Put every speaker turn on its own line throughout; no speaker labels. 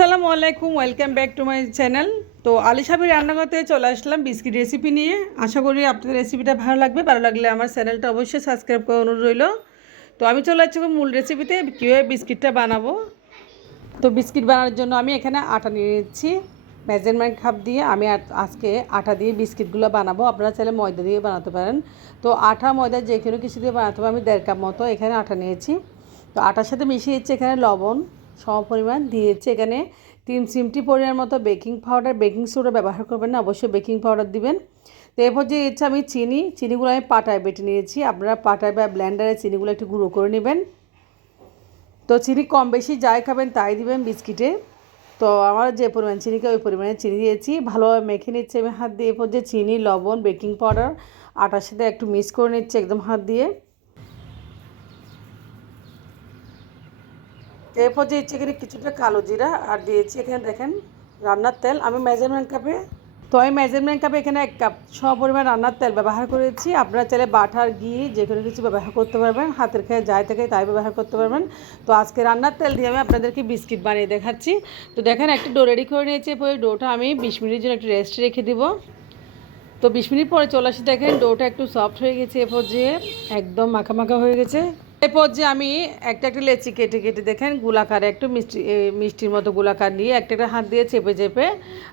আসসালামু আলাইকুম welcome back to my channel তো আলি আলিশাবি রান্নাঘরতে চলে আসলাম বিস্কিট রেসিপি নিয়ে। আশা করি আপনাদের রেসিপিটা ভালো লাগবে। ভালো লাগলে আমার চ্যানেলটা অবশ্যই সাবস্ক্রাইব করে অনুরোধ রইল। তো আমি চলে যাচ্ছি মূল রেসিপিতে কীভাবে বিস্কিটটা বানাবো। তো বিস্কিট বানানোর জন্য আমি এখানে আটা নিয়ে নিচ্ছি। মেজারমেন্ট কাপ দিয়ে আমি আজ- আজকে আটা দিয়ে বিস্কিটগুলো বানাবো। আপনারা চাইলে ময়দা দিয়ে বানাতে পারেন। তো আটা, ময়দা যে কোনো কিছু দিয়ে বানাতে পারব আমি দেড় কাপ মতো এখানে আটা নিয়েছি। তো আটার সাথে মিশিয়ে দিচ্ছি এখানে লবণ। সম পরিমাণ দিয়েছি। এখানে তিন চিমটি পরিমাণ মতো বেকিং পাউডার, বেকিং সোডা ব্যবহার করবেন না, অবশ্যই বেকিং পাউডার দিবেন। তো এরপর যে ইচ্ছে, আমি চিনি, চিনিগুলো আমি পাটায় বেটে নিয়েছি। আপনারা পাটায় বা ব্লেন্ডারে চিনিগুলো একটু গুঁড়ো করে নেবেন। তো চিনি কম বেশি যাই খাবেন তাই দিবেন বিস্কিটে। তো আমার যে পরিমাণ চিনিকে, ওই পরিমাণে চিনি দিয়েছি। ভালোভাবে মেখে নিচ্ছে আমি হাত দিয়ে। এরপর যে চিনি, লবণ, বেকিং পাউডার, আটার সাথে একটু মিক্স করে নিচ্ছে একদম হাত দিয়ে। এরপর যে এখানে কিছুটা কালো জিরা, আর দিয়েছি এখানে দেখেন রান্নার তেল। আমি মেজারমেন্ট কাপে তো আমি মেজারমেন্ট কাপে এখানে এক কাপ পরিমাণ রান্নার তেল ব্যবহার করেছি। আপনারা চাইলে বাটার, ঘি, যে কোনো কিছু ব্যবহার করতে পারবেন। হাতের খেয়ে যাই থেকে তাই ব্যবহার করতে পারবেন। তো আজকে রান্নার তেল দিয়ে আমি আপনাদেরকে বিস্কিট বানিয়ে দেখাচ্ছি। তো দেখেন একটা ডো রেডি করে নিয়েছি। এরপর ডোটা আমি বিশ মিনিটের জন্য একটু রেস্ট রেখে দিব। তো বিশ মিনিট পরে চলে আসি। দেখেন ডোটা একটু সফট হয়ে গেছে। এরপর যে একদম মাখা মাখা হয়ে গেছে। এরপর যে আমি একটা একটা লেচি কেটে কেটে দেখেন, গোলাকারে একটু মিষ্টি মিষ্টির মতো গোলাকার নিয়ে একটা একটা হাত দিয়ে চেপে চেপে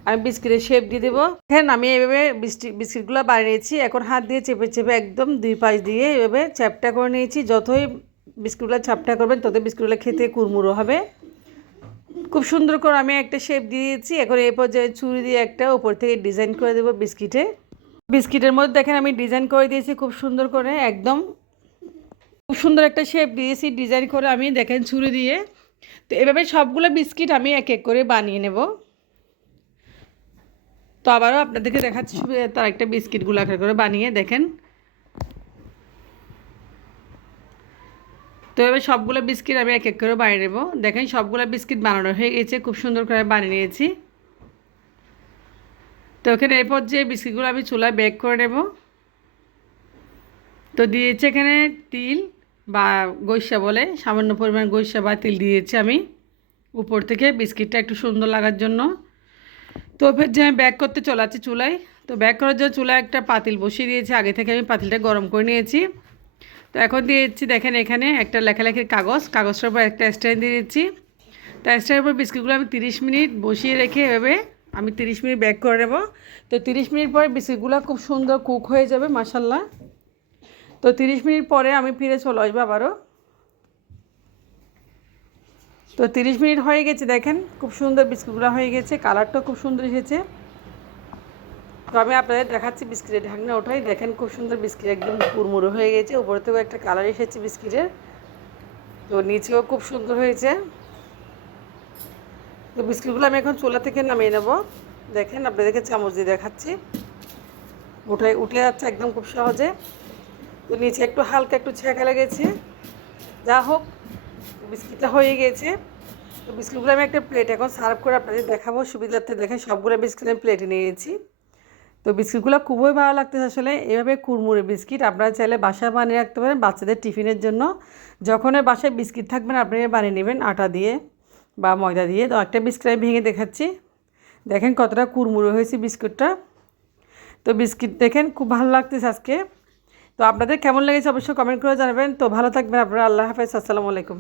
আমি বিস্কিটের শেপ দিয়ে দেবো। দেখেন, আমি এভাবে বিস্কিট বিস্কিটগুলো বানিয়েছি এখন হাত দিয়ে চেপে চেপে একদম দুই পাশ দিয়ে এভাবে চ্যাপটা করে নিয়েছি। যতই বিস্কুটগুলো চ্যাপটা করবেন, ততই বিস্কুটগুলো খেতে কুড়মুড়ো হবে। খুব সুন্দর করে আমি একটা শেপ দিয়েছি। এখন এই পর্যায়ে চুড়ি দিয়ে একটা ওপর থেকে ডিজাইন করে দেবো বিস্কিটে। বিস্কিটের মধ্যে দেখেন, আমি ডিজাইন করে দিয়েছি খুব সুন্দর করে, একদম সুন্দর একটা শেপ দিয়েছি ডিজাইন করে আমি দেখেন ছুরি দিয়ে। তো এভাবে সবগুলো বিস্কিট আমি এক এক করে বানিয়ে নেব। তো আবারও আপনাদেরকে দেখাচ্ছি তার একটা বিস্কিটগুলো এক করে বানিয়ে দেখেন। তো এবার সবগুলো বিস্কিট আমি এক এক করে বানিয়ে নেব। দেখেন সবগুলো বিস্কিট বানানো হয়ে গেছে, খুব সুন্দর করে বানিয়ে নিয়েছি। তো এখানে এরপর যে বিস্কিটগুলো আমি চুলায় বেক করে নেব। তো দিয়েছে এখানে তিল বা গৈসা বলে, সামান্য পরিমাণ গৈসা বা তিল দিয়েছি আমি। উপর থেকে বিস্কিটটা একটু সুন্দর লাগার জন্য। তো যে আমি ব্যাক করতে চলে আছি চুলায়, তো ব্যাক করার জন্য চুলায় একটা পাতিল বসিয়ে দিয়েছি। আগে থেকে আমি পাতিলটা গরম করে নিয়েছি। তো এখন দিয়েছি, দেখেন এখানে একটা লেখালেখির কাগজ। কাগজটার উপর একটা স্ট্যান্ড দিয়ে দিচ্ছি। তো স্ট্যান্ডের উপর বিস্কিটগুলো আমি তিরিশ মিনিট বসিয়ে রেখে এভাবে আমি তিরিশ মিনিট ব্যাক করে নেব। তো তিরিশ মিনিট পরে বিস্কিটগুলো খুব সুন্দর কুক হয়ে যাবে মাসাল্লাহ তো তিরিশ মিনিট পরে আমি ফিরে চলে আসব আবারও তো তিরিশ মিনিট হয়ে গেছে, দেখেন খুব সুন্দর বিস্কুটগুলো হয়ে গেছে, কালারটাও খুব সুন্দর এসেছে। তো আমি আপনাদের দেখাচ্ছি বিস্কিটের ঢাকনা ওঠাই, দেখেন খুব সুন্দর বিস্কিট একদম কুড়মুড়ো হয়ে গেছে, উপরে থেকেও একটা কালার এসেছে বিস্কিটের। তো নিচেও খুব সুন্দর হয়েছে। তো বিস্কিটগুলো আমি এখন চুলা থেকে নামিয়ে নেব। দেখেন আপনাদেরকে চামচ দিয়ে দেখাচ্ছি। উঠে উঠে যাচ্ছে একদম খুব সহজে। তো নিচে একটু হালকা একটু ছেঁকা লেগেছে। যা হোক, বিস্কিটটা হয়ে গেছে। তো বিস্কিটগুলো আমি একটা প্লেট এখন সার্ভ করে আপনাদের দেখাবো, সুবিধার্থে দেখে সবগুলো বিস্কিট আমি প্লেটে নিয়েছি। তো বিস্কিটগুলো খুবই ভালো লাগতেছে আসলে। এভাবে কুড়মুড়ে বিস্কিট আপনারা চাইলে বাসায় বানিয়ে রাখতে পারেন বাচ্চাদের টিফিনের জন্য। যখনই বাসায় বিস্কিট থাকবেন আপনি বানিয়ে নেবেন আটা দিয়ে বা ময়দা দিয়ে। তো একটা বিস্কিট আমি ভেঙে দেখাচ্ছি। দেখেন কতটা কুড়মুড়ো হয়েছে বিস্কুটটা। তো বিস্কিট দেখেন খুব ভালো লাগতেছে আজকে। তো আপনাদের কেমন লেগেছে অবশ্যই কমেন্ট করে জানাবেন। তো ভালো থাকবেন আপনারা। আল্লাহ হাফেজ। আসসালামু আলাইকুম।